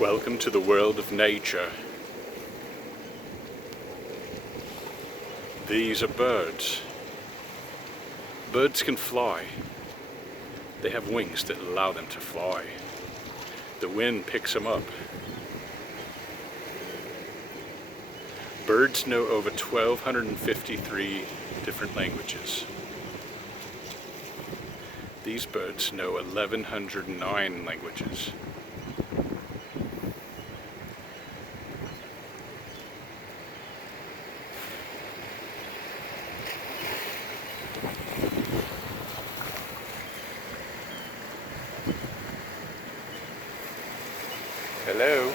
Welcome to the world of nature. These are birds. Birds can fly. They have wings that allow them to fly. The wind picks them up. Birds know over 1,253 different languages. These birds know 1,109 languages. Hello?